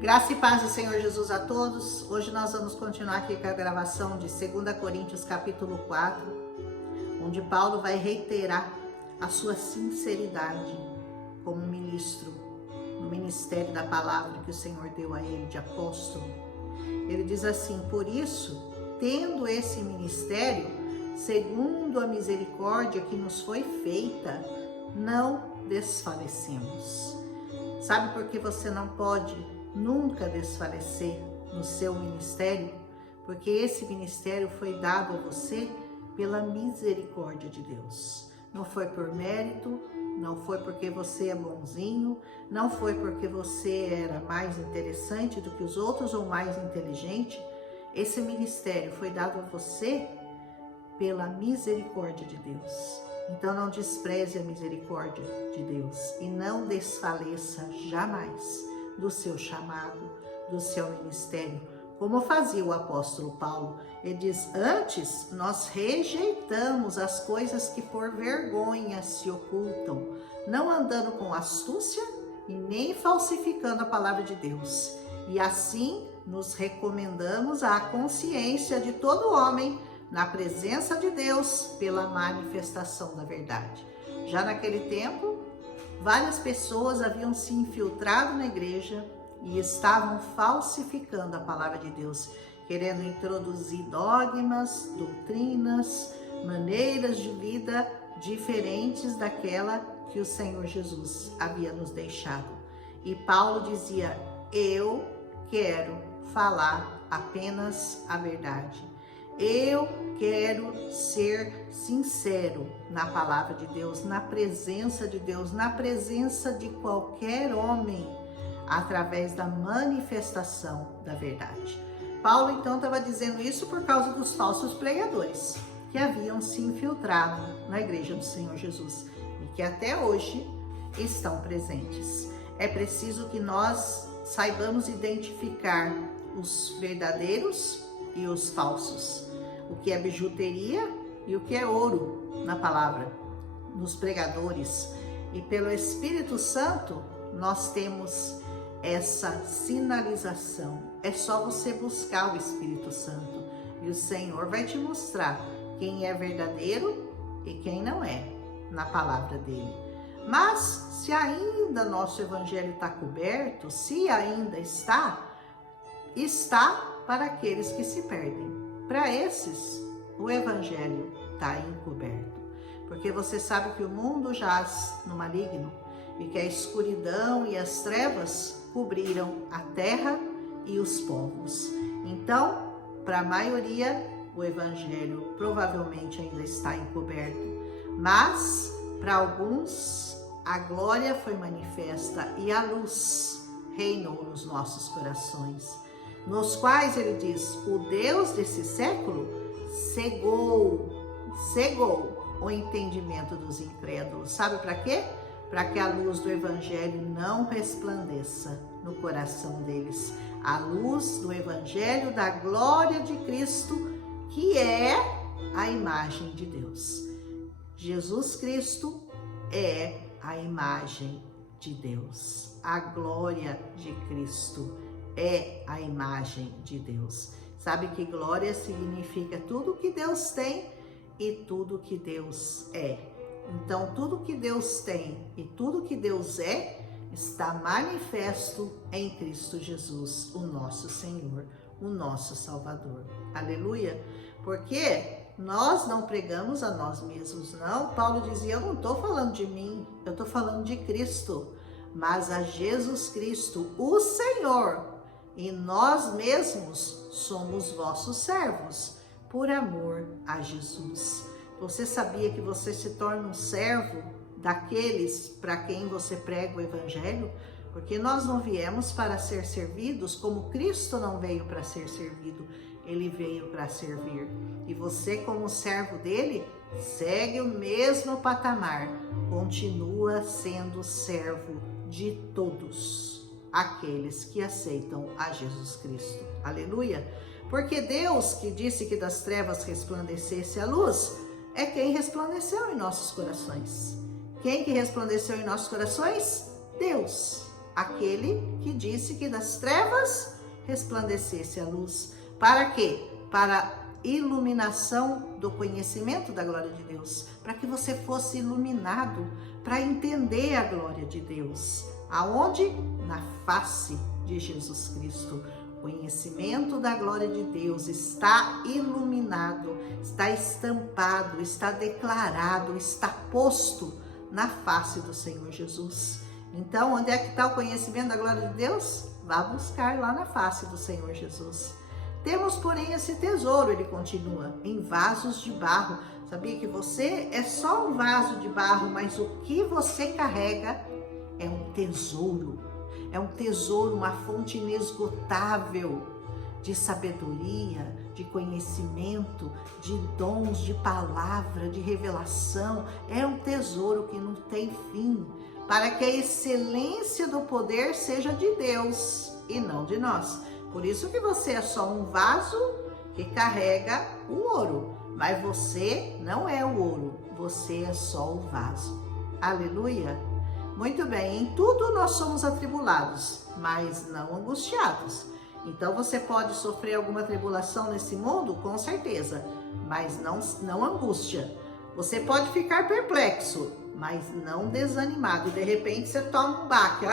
Graça e paz do Senhor Jesus a todos. Hoje nós vamos continuar aqui com a gravação de 2 Coríntios capítulo 4, onde Paulo vai reiterar a sua sinceridade como ministro, no ministério da palavra que o Senhor deu a ele de apóstolo. Ele diz assim: por isso, tendo esse ministério, segundo a misericórdia que nos foi feita, não desfalecemos. Sabe por que você não pode nunca desfalecer no seu ministério? Porque esse ministério foi dado a você pela misericórdia de Deus. Não foi por mérito, não foi porque você é bonzinho, não foi porque você era mais interessante do que os outros ou mais inteligente. Esse ministério foi dado a você pela misericórdia de Deus. Então não despreze a misericórdia de Deus e não desfaleça jamais do seu chamado, do seu ministério, como fazia o apóstolo Paulo. Ele diz: antes nós rejeitamos as coisas que por vergonha se ocultam, não andando com astúcia e nem falsificando a palavra de Deus. E assim nos recomendamos à consciência de todo homem na presença de Deus pela manifestação da verdade. Já naquele tempo, várias pessoas haviam se infiltrado na igreja e estavam falsificando a palavra de Deus, querendo introduzir dogmas, doutrinas, maneiras de vida diferentes daquela que o Senhor Jesus havia nos deixado. E Paulo dizia: eu quero falar apenas a verdade. Eu quero ser sincero na palavra de Deus, na presença de Deus, na presença de qualquer homem, através da manifestação da verdade. Paulo então estava dizendo isso por causa dos falsos pregadores que haviam se infiltrado na igreja do Senhor Jesus e que até hoje estão presentes. É preciso que nós saibamos identificar os verdadeiros e os falsos, o que é bijuteria e o que é ouro na palavra, nos pregadores. E pelo Espírito Santo nós temos essa sinalização. É só você buscar o Espírito Santo e o Senhor vai te mostrar quem é verdadeiro e quem não é na palavra dele. Mas se ainda nosso evangelho está coberto, se ainda está para aqueles que se perdem. Para esses, o evangelho está encoberto, porque você sabe que o mundo jaz no maligno e que a escuridão e as trevas cobriram a terra e os povos. Então, para a maioria, o evangelho provavelmente ainda está encoberto, mas para alguns a glória foi manifesta e a luz reinou nos nossos corações, nos quais ele diz: o Deus desse século cegou o entendimento dos incrédulos. Sabe para quê? Para que a luz do evangelho não resplandeça no coração deles. A luz do evangelho da glória de Cristo, que é a imagem de Deus. Jesus Cristo é a imagem de Deus. A glória de Cristo é a imagem de Deus. Sabe que glória significa tudo que Deus tem e tudo que Deus é. Então, tudo que Deus tem e tudo que Deus é está manifesto em Cristo Jesus, o nosso Senhor, o nosso Salvador. Aleluia! Porque nós não pregamos a nós mesmos, não. Paulo dizia: eu não estou falando de mim, eu estou falando de Cristo, mas a Jesus Cristo, o Senhor, e nós mesmos somos vossos servos, por amor a Jesus. Você sabia que você se torna um servo daqueles para quem você prega o evangelho? Porque nós não viemos para ser servidos, como Cristo não veio para ser servido, ele veio para servir. E você, como servo dele, segue o mesmo patamar, continua sendo servo de todos aqueles que aceitam a Jesus Cristo. Aleluia! Porque Deus, que disse que das trevas resplandecesse a luz, é quem resplandeceu em nossos corações. Quem que resplandeceu em nossos corações? Deus. aquele que disse que das trevas resplandecesse a luz. Para quê? Para iluminação do conhecimento da glória de Deus, para que você fosse iluminado, para entender a glória de Deus. Aonde? Na face de Jesus Cristo. O conhecimento da glória de Deus está iluminado, está estampado, está declarado, está posto na face do Senhor Jesus. Então, onde é que está o conhecimento da glória de Deus? Vá buscar lá na face do Senhor Jesus. Temos, porém, esse tesouro, ele continua, em vasos de barro. Sabia que você é só um vaso de barro, mas o que você carrega é um tesouro. É um tesouro, uma fonte inesgotável de sabedoria, de conhecimento, de dons, de palavra, de revelação. É um tesouro que não tem fim, para que a excelência do poder seja de Deus e não de nós. Por isso que você é só um vaso que carrega o ouro, mas você não é o ouro, você é só o vaso. Aleluia! Muito bem, em tudo nós somos atribulados, mas não angustiados. Então você pode sofrer alguma tribulação nesse mundo, com certeza, mas não angústia. Você pode ficar perplexo, mas não desanimado. E de repente você toma um baque,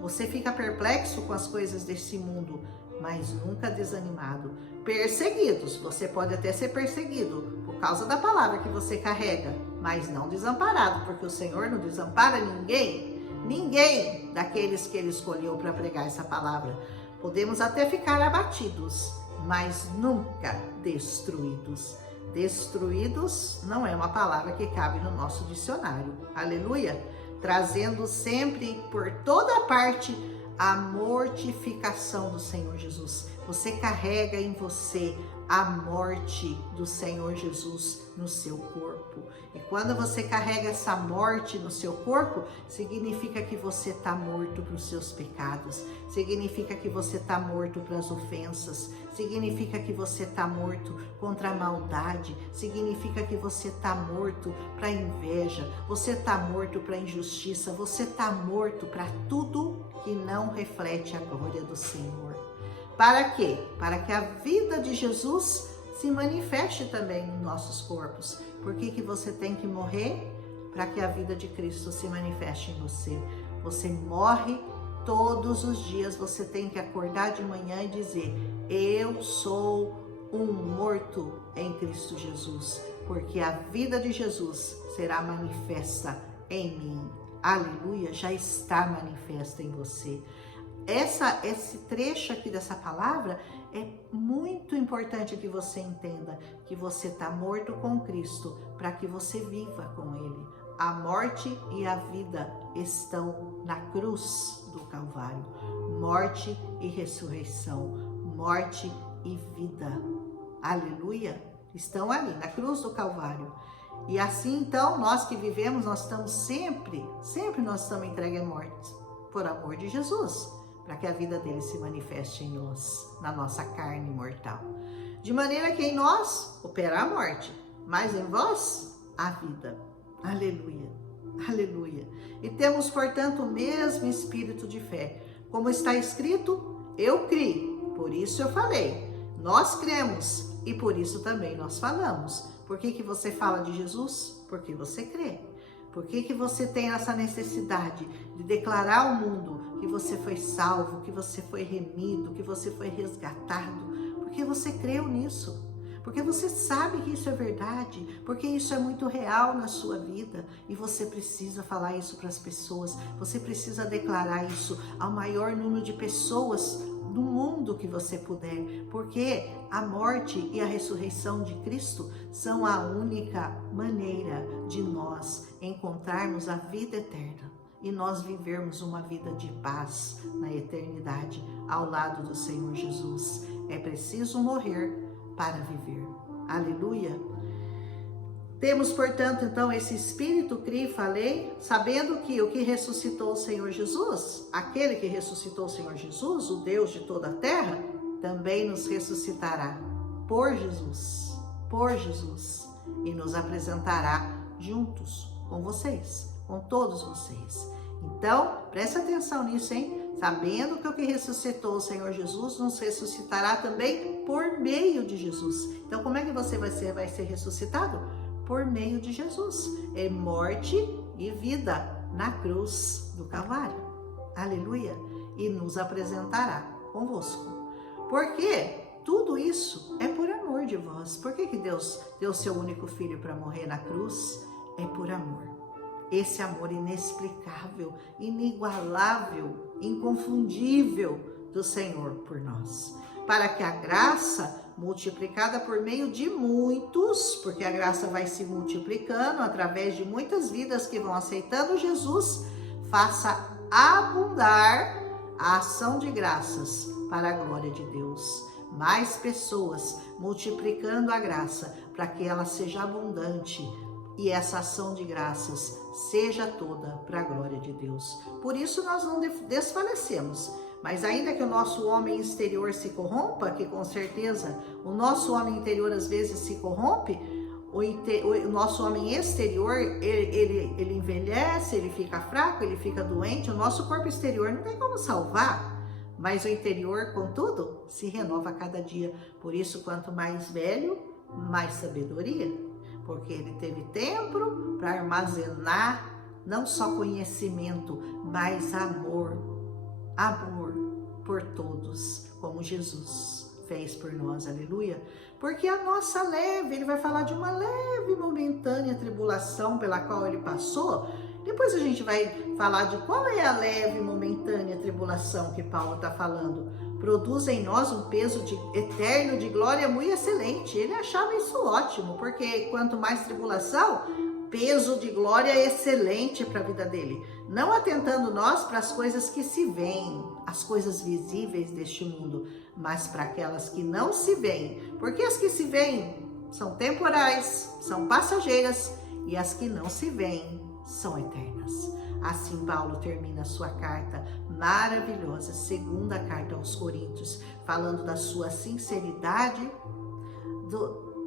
você fica perplexo com as coisas desse mundo, mas nunca desanimado. Perseguidos, você pode até ser perseguido por causa da palavra que você carrega, mas não desamparado, porque o Senhor não desampara ninguém daqueles que Ele escolheu para pregar essa palavra. Podemos até ficar abatidos, mas nunca destruídos. Destruídos não é uma palavra que cabe no nosso dicionário. Aleluia! Trazendo sempre por toda parte a mortificação do Senhor Jesus. Você carrega em você a morte do Senhor Jesus no seu corpo. E quando você carrega essa morte no seu corpo, significa que você está morto para os seus pecados, significa que você está morto para as ofensas, significa que você está morto contra a maldade, significa que você está morto para a inveja, você está morto para a injustiça, você está morto para tudo que não reflete a glória do Senhor. Para quê? Para que a vida de Jesus se manifeste também nos nossos corpos. Por que você tem que morrer? Para que a vida de Cristo se manifeste em você. Você morre todos os dias, você tem que acordar de manhã e dizer: eu sou um morto em Cristo Jesus, porque a vida de Jesus será manifesta em mim. Aleluia, já está manifesta em você. Esse trecho aqui dessa palavra é muito importante que você entenda que você está morto com Cristo para que você viva com Ele. A morte e a vida estão na cruz do Calvário. Morte e ressurreição, morte e vida. Aleluia! Estão ali na cruz do Calvário. E assim então, nós que vivemos, nós estamos sempre nós estamos entregues à morte, por amor de Jesus, para que a vida dele se manifeste em nós, na nossa carne mortal. De maneira que em nós opera a morte, mas em vós a vida. Aleluia, aleluia. E temos, portanto, o mesmo espírito de fé. Como está escrito, eu criei, por isso eu falei. Nós cremos e por isso também nós falamos. Por que você fala de Jesus? Porque você crê. Por que você tem essa necessidade de declarar ao mundo que você foi salvo, que você foi remido, que você foi resgatado? Porque você creu nisso. Porque você sabe que isso é verdade. Porque isso é muito real na sua vida. E você precisa falar isso para as pessoas. Você precisa declarar isso ao maior número de pessoas no mundo que você puder, porque a morte e a ressurreição de Cristo são a única maneira de nós encontrarmos a vida eterna e nós vivermos uma vida de paz na eternidade ao lado do Senhor Jesus. É preciso morrer para viver. Aleluia! Temos, portanto, então, esse espírito, criei, falei, sabendo que o que ressuscitou o Senhor Jesus, aquele que ressuscitou o Senhor Jesus, o Deus de toda a terra, também nos ressuscitará por Jesus, e nos apresentará juntos com vocês, com todos vocês. Então, presta atenção nisso, hein? Sabendo que o que ressuscitou o Senhor Jesus nos ressuscitará também por meio de Jesus. Então, como é que você vai ser ressuscitado? Por meio de Jesus. É morte e vida na cruz do Calvário. Aleluia! E nos apresentará convosco. Porque tudo isso é por amor de vós. Por que Deus deu seu único filho para morrer na cruz? É por amor. Esse amor inexplicável, inigualável, inconfundível do Senhor por nós. Para que a graça, multiplicada por meio de muitos, porque a graça vai se multiplicando através de muitas vidas que vão aceitando Jesus, faça abundar a ação de graças para a glória de Deus. Mais pessoas multiplicando a graça para que ela seja abundante e essa ação de graças seja toda para a glória de Deus. Por isso nós não desfalecemos, mas ainda que o nosso homem exterior se corrompa, que com certeza o nosso homem interior às vezes se corrompe, o nosso homem exterior, ele envelhece, ele fica fraco, ele fica doente, o nosso corpo exterior não tem como salvar, mas o interior, contudo, se renova a cada dia. Por isso, quanto mais velho, mais sabedoria, porque ele teve tempo para armazenar não só conhecimento, mas amor por todos, como Jesus fez por nós, aleluia. Porque a nossa leve, ele vai falar de uma leve momentânea tribulação pela qual ele passou. Depois a gente vai falar de qual é a leve momentânea tribulação que Paulo está falando. Produz em nós um peso eterno de glória muito excelente. Ele achava isso ótimo, porque quanto mais tribulação, peso de glória excelente para a vida dele. Não atentando nós para as coisas que se veem, as coisas visíveis deste mundo, mas para aquelas que não se veem. Porque as que se veem são temporais, são passageiras, e as que não se veem são eternas. Assim Paulo termina a sua carta maravilhosa, segunda carta aos Coríntios, falando da sua sinceridade,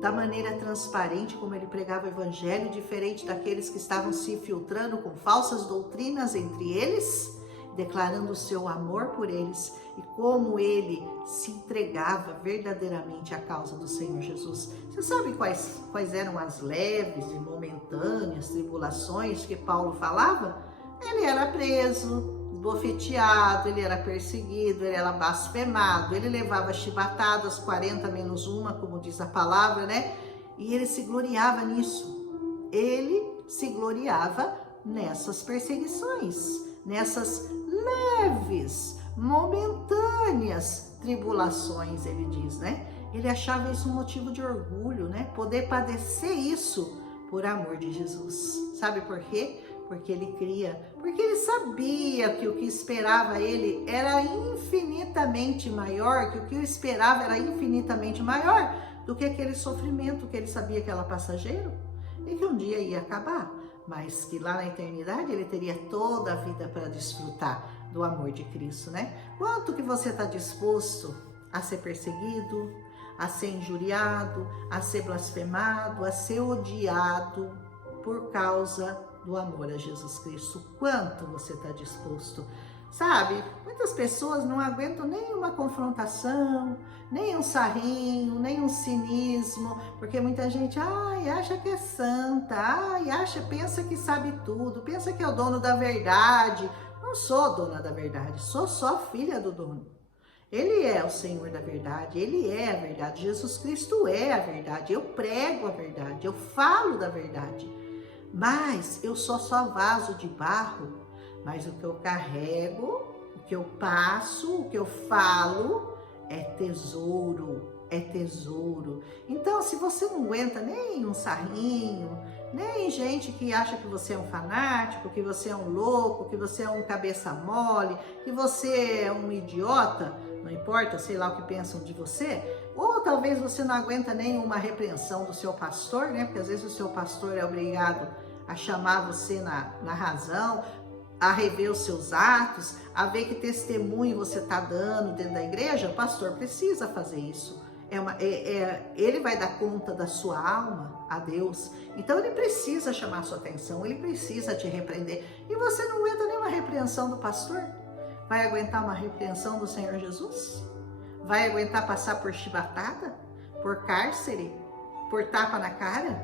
da maneira transparente como ele pregava o evangelho, diferente daqueles que estavam se infiltrando com falsas doutrinas entre eles, declarando o seu amor por eles e como ele se entregava verdadeiramente à causa do Senhor Jesus. Você sabe quais eram as leves e momentâneas tribulações que Paulo falava? Ele era preso, esbofeteado, ele era perseguido, ele era blasfemado, ele levava chibatadas 40 menos uma, como diz a palavra, né? E ele se gloriava nisso. Ele se gloriava nessas perseguições, nessas leves, momentâneas tribulações, ele diz, né? Ele achava isso um motivo de orgulho, né? Poder padecer isso por amor de Jesus. Sabe por quê? Porque ele cria, porque ele sabia que o que esperava ele era infinitamente maior, que o que o esperava era infinitamente maior do que aquele sofrimento que ele sabia que era passageiro e que um dia ia acabar, mas que lá na eternidade ele teria toda a vida para desfrutar do amor de Cristo, né? Quanto que você está disposto a ser perseguido, a ser injuriado, a ser blasfemado, a ser odiado por causa do amor a Jesus Cristo? Quanto você está disposto? Sabe, muitas pessoas não aguentam nem uma confrontação, nem um sarrinho, nem um cinismo, porque muita gente, acha que é santa, pensa que sabe tudo, pensa que é o dono da verdade. Não sou dona da verdade, sou só filha do dono. Ele é o Senhor da verdade, Ele é a verdade, Jesus Cristo é a verdade, eu prego a verdade, eu falo da verdade. Mas eu sou só vaso de barro, mas o que eu carrego, o que eu passo, o que eu falo é tesouro, é tesouro. Então, se você não aguenta nem um sarrinho, nem gente que acha que você é um fanático, que você é um louco, que você é um cabeça mole, que você é um idiota, não importa, sei lá o que pensam de você, ou talvez você não aguenta nem uma repreensão do seu pastor, né? Porque às vezes o seu pastor é obrigado a chamar você na razão, a rever os seus atos, a ver que testemunho você está dando dentro da igreja. O pastor precisa fazer isso. Ele vai dar conta da sua alma a Deus, então ele precisa chamar sua atenção, ele precisa te repreender. E você não aguenta nenhuma repreensão do pastor? Vai aguentar uma repreensão do Senhor Jesus? Vai aguentar passar por chibatada? Por cárcere? Por tapa na cara?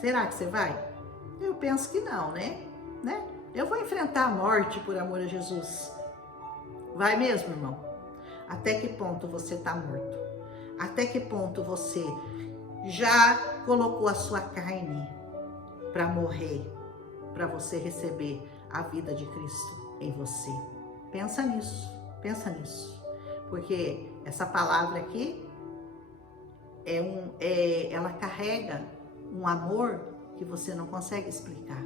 Será que você vai? Eu penso que não, né? Eu vou enfrentar a morte por amor a Jesus. Vai mesmo, irmão? Até que ponto você está morto? Até que ponto você já colocou a sua carne para morrer, para você receber a vida de Cristo em você? Pensa nisso, porque essa palavra aqui ela carrega um amor que você não consegue explicar.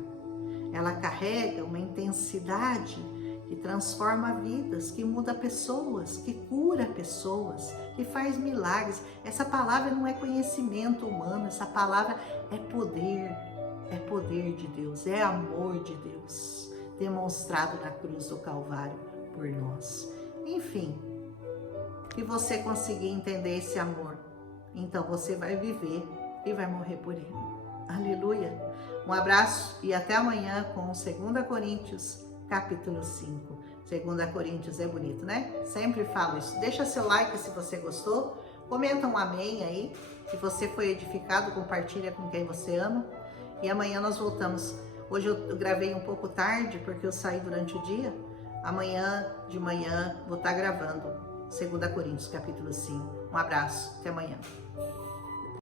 Ela carrega uma intensidade que transforma vidas, que muda pessoas, que cura pessoas, que faz milagres. Essa palavra não é conhecimento humano, essa palavra é poder de Deus, é amor de Deus, demonstrado na cruz do Calvário por nós. Enfim, que você conseguir entender esse amor, então você vai viver e vai morrer por ele. Aleluia! Um abraço e até amanhã com 2 Coríntios, capítulo 5. 2 Coríntios é bonito, né? Sempre falo isso. Deixa seu like se você gostou. Comenta um amém aí. Se você foi edificado, compartilha com quem você ama. E amanhã nós voltamos. Hoje eu gravei um pouco tarde, porque eu saí durante o dia. Amanhã de manhã vou estar gravando 2 Coríntios, capítulo 5. Um abraço. Até amanhã.